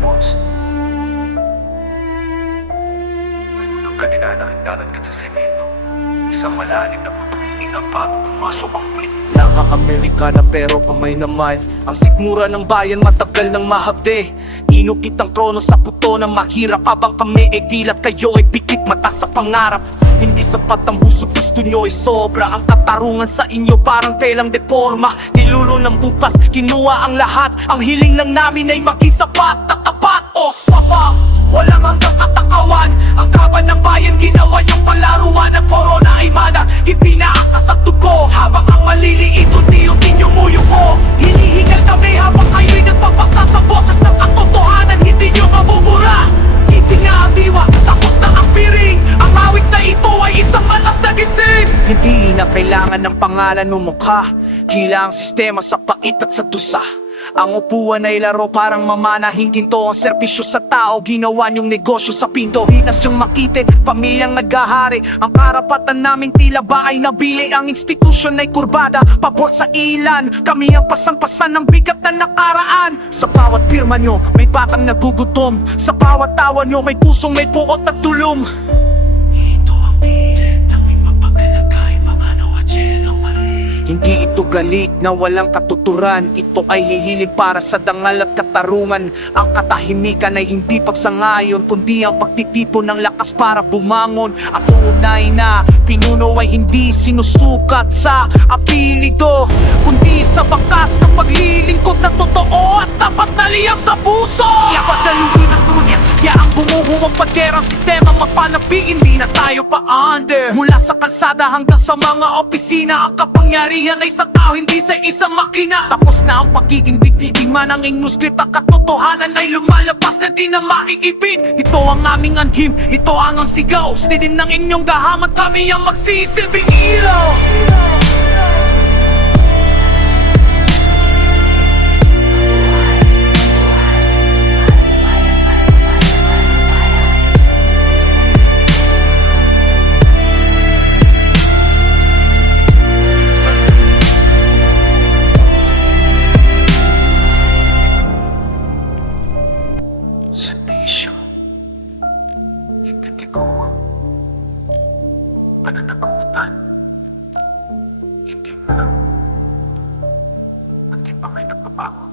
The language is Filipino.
boss. Nung kanina nakitanan ka sa semento, isang malalim na putuling ang bago pumasok ang ulit. Naka-Amerikana pero kamay naman ang sikmura ng bayan matagal nang mahabde. Inukit ang trono sa puto na mahirap habang kami ay dilat kayo ay pikit mata sa pangarap. Hindi sapat ang busog, gusto nyo ay sobra. Ang katarungan sa inyo parang telang deporma. Nilulo ng butas, kinuha ang lahat. Ang hiling lang namin ay maging sapat, tatapat o swapa. Walang hanggang katakawan. Ang kaban ng bayan ginawa yung palaruan. Ang corona ay mana, ipinaasa sa dugo. Habang ang maliliit unti-unti nyumuyo ko. Hinihingal kami habang kayo'y nagpapasa sa boses ng katotohanan. Hindi nyo mabubura. Gising na ang diwa, tapos na ang piring. Ang awit na ito ay isang matas na gising. Hindi na kailangan ng pangalan o mukha. Hila ang sistema sa pait at sa dusa. Ang upuan ay laro parang mamanahing ginto. Ang serbisyo sa tao, ginawa niyong negosyo sa pinto. Pinas yung makitin, pamilyang naghahari. Ang karapatan namin tila ba ay nabili. Ang institusyon ay kurbada, pabor sa ilan. Kami ang pasang-pasan ng bigat na nakaraan. Sa bawat pirma nyo, may batang nagugutom. Sa bawat tawa nyo, may pusong may puot at tulong. Ito ang pilit, aming mapagalagay, mga nawatsyel ang mali. Hindi ito galit na walang katuturan. Ito ay hihiling para sa dangal at katarungan. Ang katahimikan ay hindi pagsangayon, kundi ang pagtitipon ng lakas para bumangon. At tunay na pinuno ay hindi sinusukat sa apelido, kundi sa bakas ng paglilingkod na totoo at tapat na liyang sa puso. Kaya padaluhin ang dunya, kaya ang bumuhuwang paderang sistema mapanapig. Hindi na tayo pa-under. Mula sa kalsada hanggang sa mga opisina, ang kapangyarihan ay sa tao, hindi sa isang makina. Tapos na ang pagiging bigtiging man ang inyong script. Ang katotohanan ay lumalabas na di na maiipid. Ito ang aming anhim, ito ang sigaw. Stidin ng inyong gahaman, kami ang magsisilbing ilaw. Servisyo. Hindi ko pananagutan. Hindi mo lang. Hindi pa may nagbabago.